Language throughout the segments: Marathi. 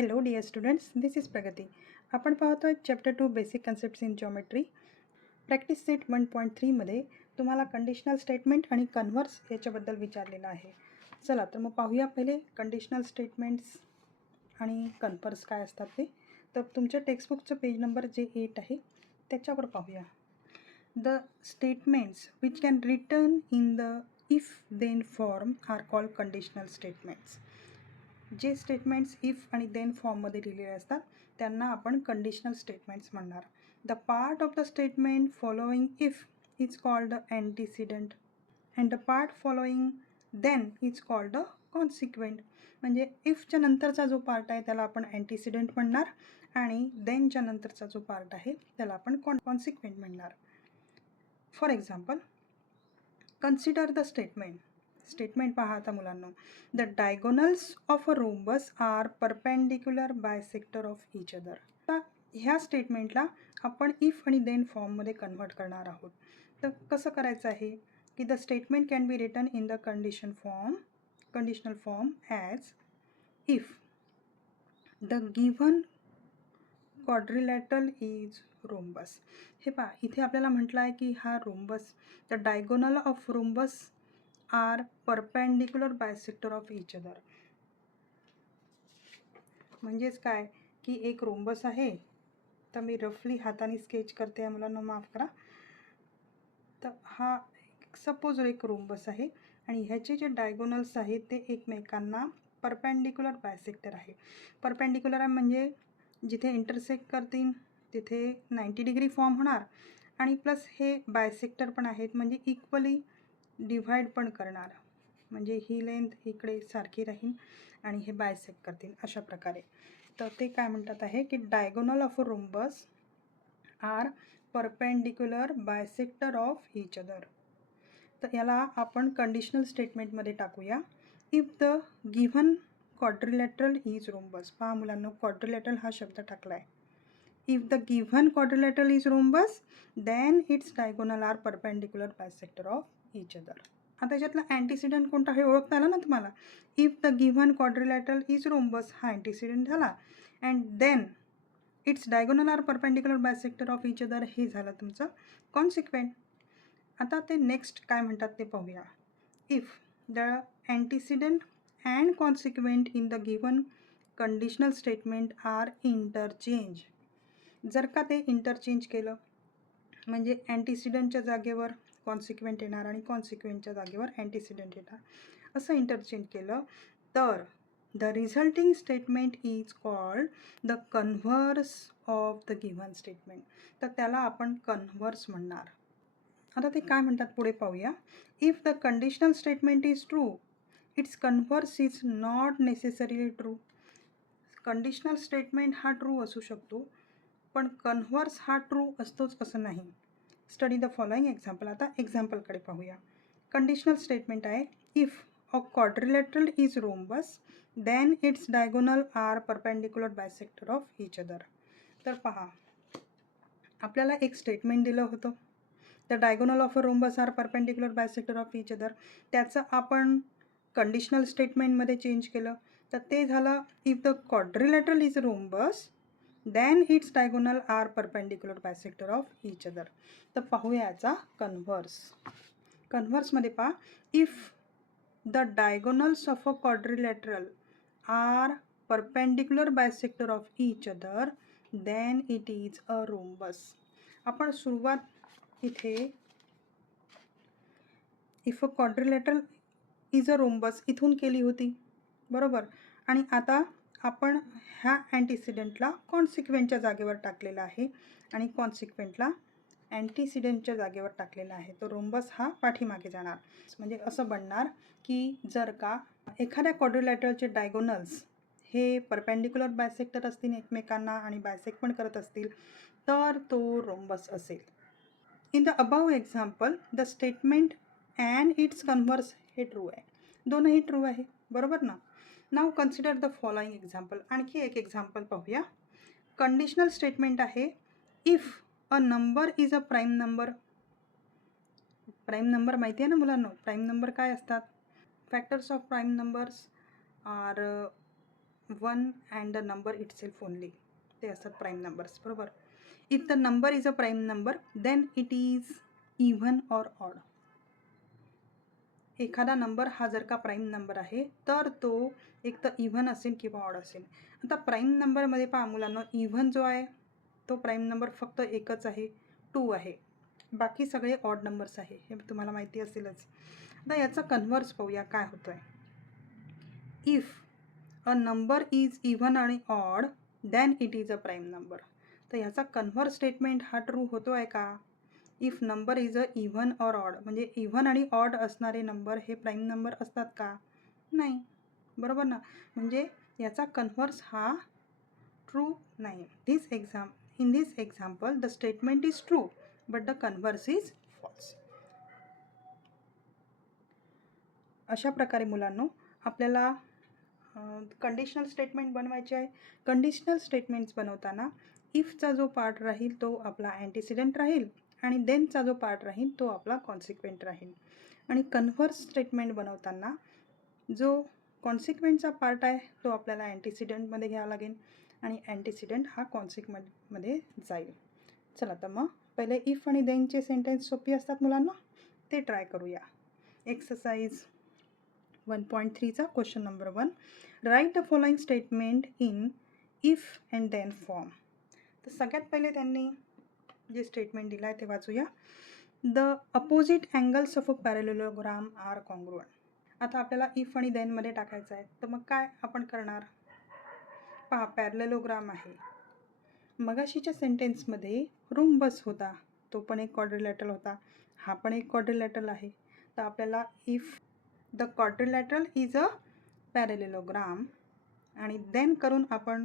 Hello dear students, this is Pragati. आपण पाहतोय chapter 2 basic concepts in geometry. Practice set 1.3 मध्ये तुम्हाला कंडिशनल स्टेटमेंट आणि कन्व्हर्स याच्याबद्दल विचारलेलं आहे. चला तर मग पाहूया पहिले कंडिशनल स्टेटमेंट्स आणि कन्व्हर्स काय असतात ते. तर तुमच्या टेक्स्टबुकचं पेज नंबर जे 8 आहे त्याच्यावर पाहूया. The statements which can return in the if then form are called conditional statements. जे स्टेटमेंट्स इफ आणि देन फॉर्ममध्ये लिहिलेले असतात त्यांना आपण कंडिशनल स्टेटमेंट्स म्हणणार. The part of the statement following if is called the antecedent and the part following then is called the consequent. म्हणजे इफच्या नंतरचा जो पार्ट आहे त्याला आपण अँटीसिडंट म्हणणार आणि देनच्या नंतरचा जो पार्ट आहे त्याला आपण कॉन्सिक्वेंट म्हणणार. For example, consider the statement पहा आता मुलांनो. The diagonals of a rhombus are perpendicular bisector of each other. आता ह्या स्टेटमेंटला आपण इफ आणि देन फॉर्ममध्ये कन्व्हर्ट करणार आहोत. तर कसं करायचं आहे की the statement can be written in the conditional form as if the given quadrilateral is rhombus. हे पहा, इथे आपल्याला म्हटलं आहे की हा rhombus, the diagonal of rhombus are perpendicular bisector of each other. म्हणजेच काय की एक रोम्बस आहे. तर मी रफली हाताने स्केच करते आहे, मुलांना माफ करा. तर हा सपोज एक रोम्बस आहे आणि ह्याचे जे डायगोनल्स आहेत ते एकमेकांना परपेंडिक्युलर बायसेक्टर आहे. परपेंडिक्युलर म्हणजे जिथे इंटरसेक्ट करतील तिथे 90 डिग्री फॉर्म होणार आणि प्लस हे बायसेक्टर पण आहेत म्हणजे इक्वली डिव्हाइड पण करणार. म्हणजे ही लेंथ इकडे सारखी राहील आणि हे बायसेक्ट करतील अशा प्रकारे. तर ते काय म्हणतात आहे की diagonal of a rhombus are perpendicular bisector of each other. तर याला आपण कंडिशनल स्टेटमेंटमध्ये टाकूया. If the given quadrilateral is rhombus. पहा मुलांना, क्वाड्रिलॅटरल हा शब्द टाकला आहे. If the given quadrilateral is rhombus then its diagonal are perpendicular bisector of each other. आता याच्यातला अँटीसिडंट कोणता हे ओळखता आला ना तुम्हाला. If the given quadrilateral is rhombus हा अँटीसिडंट झाला and then its diagonal are perpendicular bisector of each other हे झालं तुमचं कॉन्सिक्वेंट. आता ते नेक्स्ट काय म्हणतात ते पाहूया. If the antecedent and consequent in the given conditional statement are interchange. जर का ते इंटरचेंज केलं म्हणजे अँटीसिडंटच्या जागेवर कॉन्सिक्वेंट येणार आणि कॉन्सिक्वेंटच्या जागेवर अँटीसिडंट येणार, असं इंटरचेंज केलं तर the resulting statement is called the converse of the given statement. तर त्याला आपण कन्व्हर्स म्हणणार. आता ते काय म्हणतात पुढे पाहूया. If the conditional statement is true its converse is not necessarily true. Conditional statement हा ट्रू असू शकतो पण कन्व्हर्स हा ट्रू असतोच असं नाही. Study the following example. आता एक्झाम्पलकडे पाहूया. कंडिशनल स्टेटमेंट आहे if a quadrilateral is rhombus then its diagonal are perpendicular bisector of each other. तर पहा, आपल्याला एक स्टेटमेंट दिलं होतं the diagonal of a rhombus are perpendicular bisector of each other. त्याचं आपण कंडिशनल स्टेटमेंटमध्ये चेंज केलं तर ते झालं if the quadrilateral is rhombus then its diagonal are perpendicular bisector of each other. तर पाहूया याचा कन्व्हर्स. कन्व्हर्समध्ये पहा, if the diagonals of a quadrilateral are perpendicular bisector of each other then it is a rhombus. आपण सुरुवात इथे if a quadrilateral is a rhombus इथून केली होती बरोबर. आणि आता आपण ह्या अँटीसिडंटला कॉन्सिक्वेंटच्या जागेवर टाकलेला आहे आणि कॉन्सिक्वेंटला अँटीसिडंटच्या जागेवर टाकलेला आहे. तो रोम्बस हा पाठीमागे जाणार. म्हणजे असं बनणार की जर का एखाद्या क्वाड्रिलॅटरलचे डायगोनल्स हे परपेंडिक्युलर बायसेक्टर असतील एकमेकांना आणि बायसेक्ट पण करत असतील तर तो रोम्बस असेल. In the above example the statement and its converse हे ट्रू आहे. दोनही ट्रू आहे बरोबर ना. Now consider the following example. आणखी एक एक्झाम्पल पाहूया. कंडिशनल स्टेटमेंट आहे if a number is a prime number. Prime number माहिती आहे ना मुलांना. प्राईम नंबर काय असतात. Factors of prime numbers are 1 and the number itself only, ते असतात प्राईम नंबर्स, बरोबर. If the number is a prime number then it is even or odd. एखादा नंबर हा जर का प्राईम नंबर आहे तर तो एक तर इव्हन असेल किंवा ऑड असेल. आता प्राईम नंबरमध्ये पहा मुलांना, इव्हन जो आहे तो प्राईम नंबर फक्त एकच आहे, 2 आहे. बाकी सगळे ऑड नंबर्स आहे, हे तुम्हाला माहिती असेलच. आता याचा कन्व्हर्स पाहूया काय होतो आहे. If a number is even आणि odd then it is a prime number. तर ह्याचा कन्व्हर्स स्टेटमेंट हा ट्रू होतो आहे का? If number is a even or odd, म्हणजे इव्हन आणि ऑड असणारे नंबर हे प्राईम नंबर असतात का? नाही, बरोबर ना. म्हणजे याचा कन्व्हर्स हा ट्रू नाही. In this example the statement is true but the converse is false. अशा प्रकारे मुलांनो आपल्याला कंडिशनल स्टेटमेंट बनवायचे आहे. कंडिशनल स्टेटमेंट्स बनवताना इफचा जो पार्ट राहील तो आपला अँटीसिडेंट राहील आणि देनचा जो पार्ट राहील तो आपला कॉन्सिक्वेंट राहील. आणि कन्व्हर्स स्टेटमेंट बनवताना जो कॉन्सिक्वेंटचा पार्ट आहे तो आपल्याला अँटीसिडेंटमध्ये घ्यावा लागेल आणि अँटीसिडेंट हा कॉन्सिक्वेंटमध्ये जाईल. चला तर मग पहिले इफ आणि देनचे सेंटेन्स सोपी असतात मुलांना, ते ट्राय करूया. एक्सरसाइज 1.3चा question number 1, write the following statement in if and then form. तर सगळ्यात पहिले त्यांनी जे स्टेटमेंट दिलं आहे ते वाचूया. The opposite angles of a parallelogram are congruent. आता आपल्याला इफ आणि देनमध्ये टाकायचं आहे, तर मग काय आपण करणार? पहा, पॅरेललोग्राम आहे. मगाशीच्या सेंटेन्समध्ये रुंबस होता, तो पण एक क्वाड्रिलॅटरल होता, हा पण एक क्वाड्रिलॅटरल आहे. तर आपल्याला if the quadrilateral is a parallelogram आणि देन करून आपण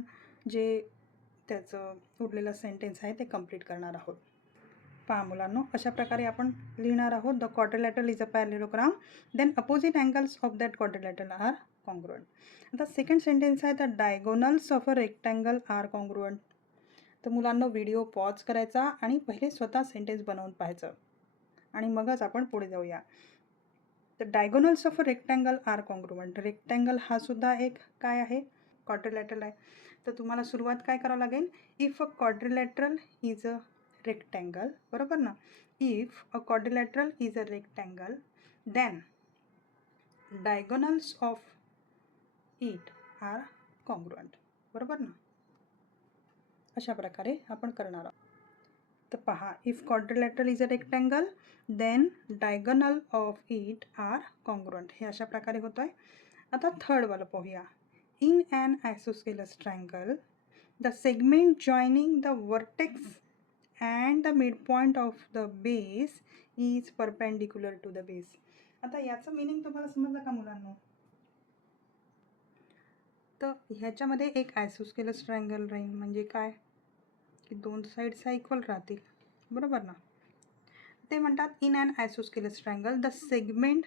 जे त्याचं उरलेलं सेंटेन्स आहे ते कंप्लीट करणार आहोत. पहा मुलांनो, अशा प्रकारे आपण लिहिणार आहोत. The quadrilateral is a parallelogram then opposite angles of that quadrilateral are congruent. आता सेकंड सेंटेन्स आहे the diagonals of a rectangle are congruent. तर मुलांना व्हिडिओ पॉज करायचा आणि पहिले स्वतः सेंटेन्स बनवून पाहायचं आणि मगच आपण पुढे जाऊया. The diagonals of a rectangle are congruent. Rectangle हा सुद्धा एक काय आहे? क्वाड्रिलॅटरल आहे. तर तुम्हाला सुरुवात काय करावं लागेल? If a quadrilateral is a rectangle, बरोबर ना. If a quadrilateral is a rectangle then diagonals of it are congruent, बरोबर ना. अशा प्रकारे आपण करणार आहोत. तर पहा, if quadrilateral is a rectangle then diagonal of it are congruent, हे अशा प्रकारे होतं आहे. आता थर्डवालं पाहूया. In an isosceles triangle the segment joining the vertex and the midpoint of the base is perpendicular to the base. आता याचं मिनिंग तुम्हाला समजलं का मुलांना? तर ह्याच्यामध्ये एक आयसोस्केलस ट्रायंगल राहील, म्हणजे काय की दोन साईड्स ह्या इक्वल राहतील, बरोबर ना. ते म्हणतात in an isosceles triangle the segment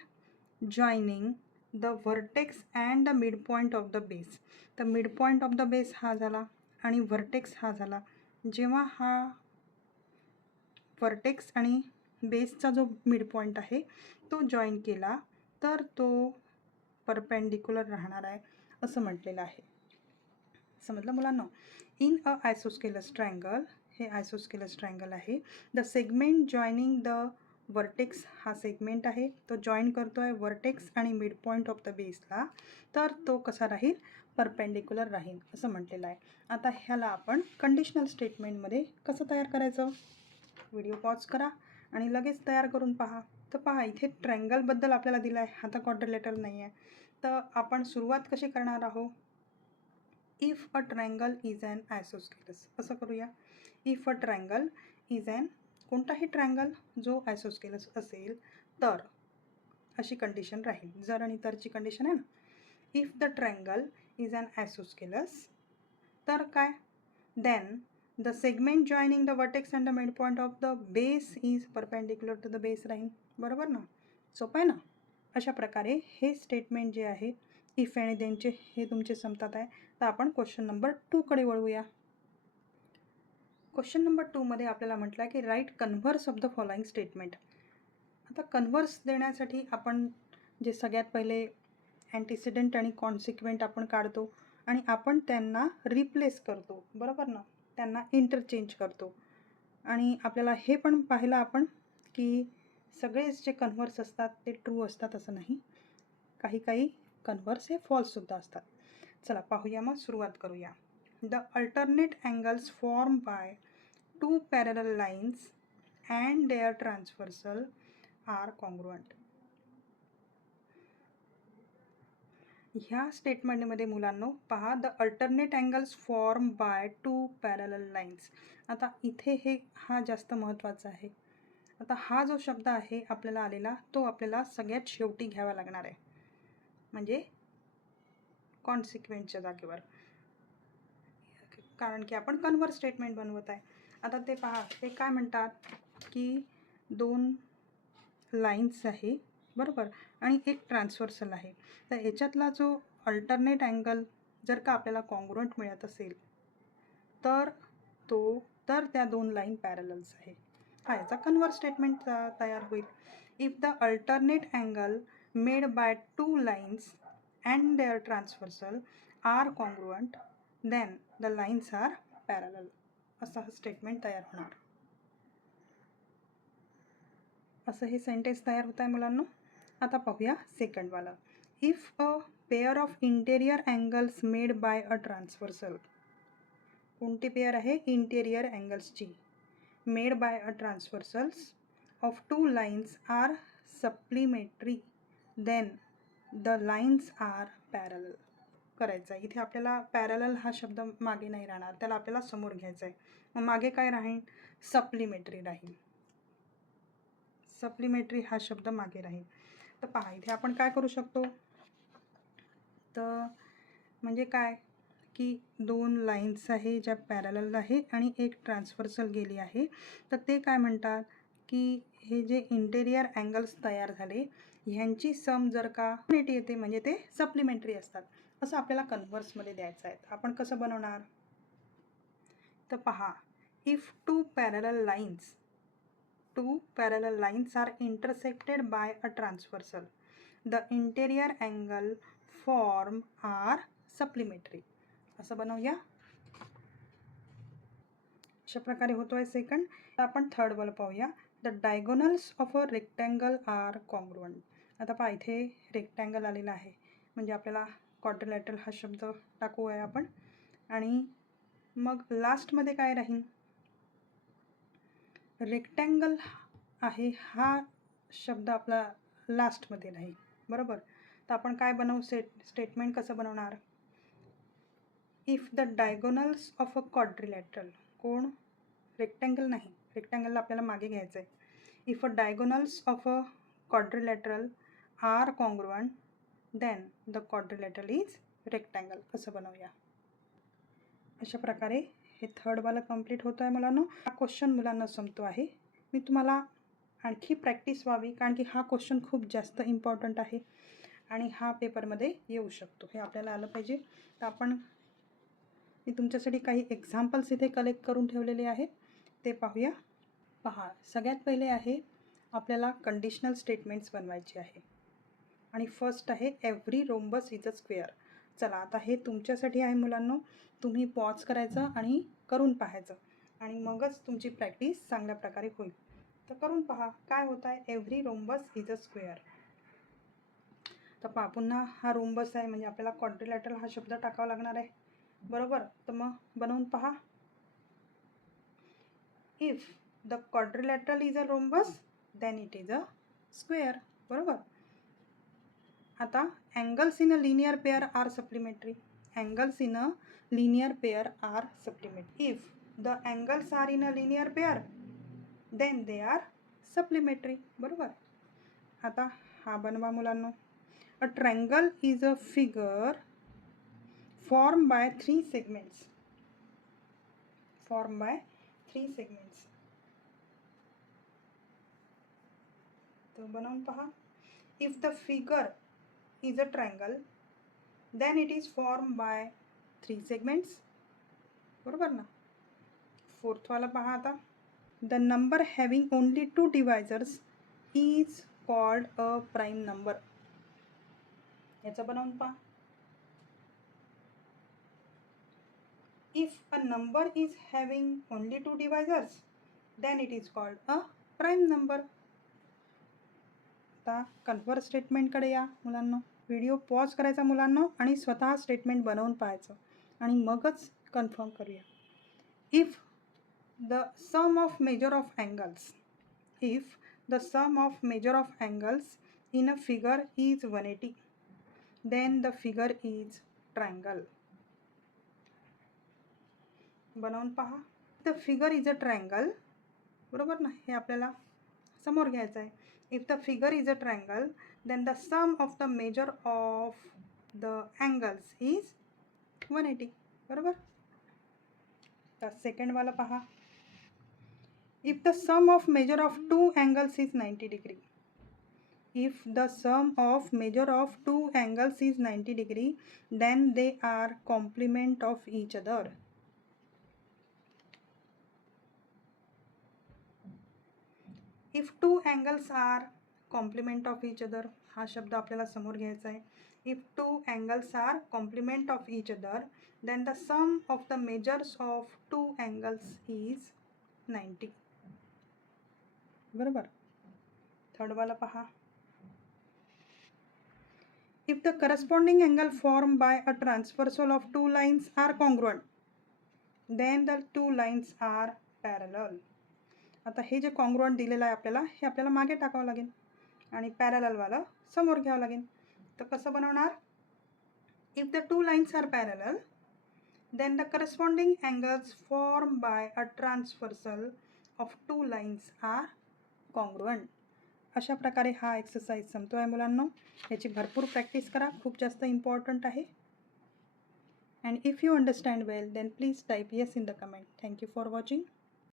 joining the vertex and the mid point of the base. तर mid point of the base हा झाला आणि व्हर्टेक्स हा झाला. जेव्हा हा व्हर्टेक्स आणि बेसचा जो मिड पॉईंट आहे तो जॉईन केला तर तो परपेंडिक्युलर राहणार आहे असं म्हटलेलं आहे. समजलं मुलांना? इन अ आयसोस्केलस ट्रायंगल, हे आयसोस्केलस ट्रायंगल आहे. The segment joining the vertex, हा सेगमेंट आहे तो जॉईन करतो आहे वर्टेक्स आणि मिड पॉईंट ऑफ द बेसला, तर तो कसा राहील? परपेंडिक्युलर राहील असं म्हटलेलं आहे. आता ह्याला आपण कंडिशनल स्टेटमेंटमध्ये कसं तयार करायचं? व्हिडिओ पॉज करा आणि लगेच तयार करून पहा. तर पहा, इथे ट्रायंगलबद्दल आपल्याला दिलं आहे, आता क्वाड्रिलॅटरल नाही आहे. तर आपण सुरुवात कशी करणार आहोत? If a triangle is an isosceles, असं करूया. If a triangle is an, कोणताही ट्रायंगल जो आयसोस्केलस असेल तर अशी कंडिशन राहील. जर आणि तरची कंडिशन आहे ना. If the triangle is an isosceles तर काय? Then the segment joining the vertex and the mid point of the base is perpendicular to the base राहील, बरोबर ना. सोपं आहे ना. अशा प्रकारे हे स्टेटमेंट जे आहे इफ आणि देनचे हे तुमचे संपतात आहे. तर आपण क्वेश्चन नंबर 2कडे वळूया. क्वेश्चन नंबर 2मध्ये आपल्याला म्हटलं आहे की write converse of the following statement. आता कन्व्हर्स देण्यासाठी आपण जे सगळ्यात पहिले अँटीसिडेंट आणि कॉन्सिक्वेंट आपण काढतो आणि आपण त्यांना रिप्लेस करतो, बरोबर ना, त्यांना इंटरचेंज करतो. आणि आपल्याला हे पण पाहिलं आपण की सगळेच जे कन्व्हर्स असतात ते ट्रू असतात असं नाही, काही काही कन्व्हर्स हे फॉल्ससुद्धा असतात. चला पाहूया, मग सुरुवात करूया. The alternate angles form by two parallel lines and their transversal are congruent. ह्या स्टेटमेंटमध्ये मुलांनो पहा, the alternate angles form by two parallel lines. आता इथे हा जास्त महत्त्वाचा आहे. आता हा जो शब्द आहे आपल्याला आलेला तो आपल्याला सगळ्यात शेवटी घ्यावा लागणार आहे, म्हणजे कॉन्सिक्वेंटच्या जागेवर, कारण की आपण कन्व्हर्स स्टेटमेंट बनवत आहे. आता ते पहा, ते काय म्हणतात की दोन लाईन्स आहे, बरोबर, आणि एक ट्रान्सव्हर्सल आहे. तर याच्यातला जो अल्टरनेट अँगल जर का आपल्याला कॉन्ग्रुअंट मिळत असेल तर त्या दोन लाईन पॅरलल्स आहे. हा याचा कन्व्हर्स स्टेटमेंट तयार होईल. If the alternate angle made by two lines and their transversal are congruent then the lines are parallel, असं हा स्टेटमेंट तयार होणार. असं हे सेंटेन्स तयार होत आहे मुलांनो. आता पाहूया सेकंडवाला. If a pair of interior angles made by a transversal. कोणती पेअर आहे? इंटेरियर अँगल्सची. Made by a transversals of two lines are supplementary then the lines are parallel करायचं आहे. इथे आपल्याला पॅरलल हा शब्द मागे नाही राहणार, त्याला आपल्याला समोर घ्यायचं आहे. मग मागे काय राहील? सप्लिमेंटरी राहील. सप्लिमेंटरी हा शब्द मागे राहील. तर पहा इथे आपण काय करू शकतो, तर म्हणजे काय की दोन लाईन्स आहे ज्या पॅरलल आहे आणि एक ट्रान्सव्हर्सल गेली आहे. तर ते काय म्हणतात की हे जे इंटेरियर अँगल्स तयार झाले ह्यांची सम जर का येते म्हणजे ते सप्लिमेंटरी असतात, असं आपल्याला कन्व्हर्समध्ये द्यायचं आहे. आपण कसं बनवणार, तर पहा, if two parallel lines are intersected by a transversal the interior angle form are supplementary, असं बनवूया. अशा प्रकारे होतो आहे सेकंड. आपण थर्ड वाला पाहूया. The diagonals of a rectangle are congruent. आता पहा इथे रेक्टँगल आलेला आहे म्हणजे आपल्याला क्वाड्रिलॅटरल हा शब्द टाकू आहे आपण, आणि मग लास्टमध्ये काय राहील? रेक्टँगल आहे हा शब्द आपला लास्टमध्ये राहील, बरोबर. तर आपण काय बनवू, स्टेटमेंट कसं बनवणार? If the diagonals of a quadrilateral, कोण? रेक्टँगल नाही, रेक्टँगलला आपल्याला मागे घ्यायचं आहे. If a diagonals of a quadrilateral are congruent then the quadrilateral is rectangle, असं बनवूया. अशा प्रकारे हे थर्डवाला कंप्लीट होतं आहे मुलांनो. हा क्वेश्चन मुलांना संपतो आहे. मी तुम्हाला आणखी प्रॅक्टिस व्हावी, कारण की हा क्वेश्चन खूप जास्त इम्पॉर्टंट आहे आणि हा पेपरमध्ये येऊ शकतो, हे आपल्याला आलं पाहिजे. तर मी तुमच्यासाठी काही एक्झाम्पल्स इथे कलेक्ट करून ठेवलेले आहेत, ते पाहूया. पहा, सगळ्यात पहिले आहे आपल्याला कंडिशनल स्टेटमेंट्स बनवायचे आहे आणि फर्स्ट आहे every rhombus is a square. चला आता हे तुमच्यासाठी आहे मुलांनो, तुम्ही पॉज करायचं आणि करून पाहायचं आणि मगच तुमची प्रॅक्टिस चांगल्या प्रकारे होईल. तर करून पहा काय होत आहे. Every rhombus is a square. तर पहा पुन्हा हा रोम्बस आहे म्हणजे आपल्याला क्वाड्रिलॅटरल हा शब्द टाकावा लागणार आहे, बरोबर. तर मग बनवून पहा. If the quadrilateral is a rhombus then it is a square, बरोबर. आता angles in a linear pair are supplementary. Angles in a linear pair are supplementary. If the angles are in a linear pair then they are supplementary, बरोबर. आता हा बनवा मुलांनो. A triangle is a figure formed by three segments. Formed by three segments. तो बनवून पहा. If the figure is a triangle then it is formed by three segments, बरोबर ना. फोर्थ वाला पहा आता. The number having only two divisors is called a prime number. याचं बनवून पहा. number is having only 2 divisors, then it is called a prime number. आता कन्फर्म स्टेटमेंटकडे या मुलांनो. व्हिडिओ पॉज करायचा मुलांनो आणि स्वतः स्टेटमेंट बनवून पाहायचं आणि मगच कन्फर्म करूया. If the sum of measure of angles in a figure is 180, then the figure is triangle. बनवून पहा. The figure is a triangle, बरोबर ना, हे आपल्याला समोर घ्यायचं आहे. If the figure is a triangle then the sum of the measure of the angles is 180, बरोबर. तर सेकंडवाला पहा. If the sum of measure of 2 angles is 90 degree. If the sum of measure of 2 angles is 90 degree, then they are complement of each other. If 2 angles are complement of each other, हा शब्द आपल्याला समोर घ्यायचा आहे. If 2 angles are complement of each other, then the sum of the measures of 2 angles is 90. बरोबर. थर्ड वाला पहा. If the corresponding angle formed by a transversal of 2 lines are congruent, then the 2 lines are parallel. आता हे जे कॉन्ग्रुएंट दिलेलं आहे आपल्याला, हे आपल्याला मागे टाकावं लागेल आणि पॅरललवाला समोर घ्यावं लागेल. तर कसं बनवणार? If the 2 lines are parallel, then the corresponding angles formed by a transversal of 2 lines are congruent. अशा प्रकारे हा एक्सरसाइज संपतो आहे मुलांनो. याची भरपूर प्रॅक्टिस करा, खूप जास्त इम्पॉर्टंट आहे. And if you understand well then please type yes in the comment. Thank you for watching.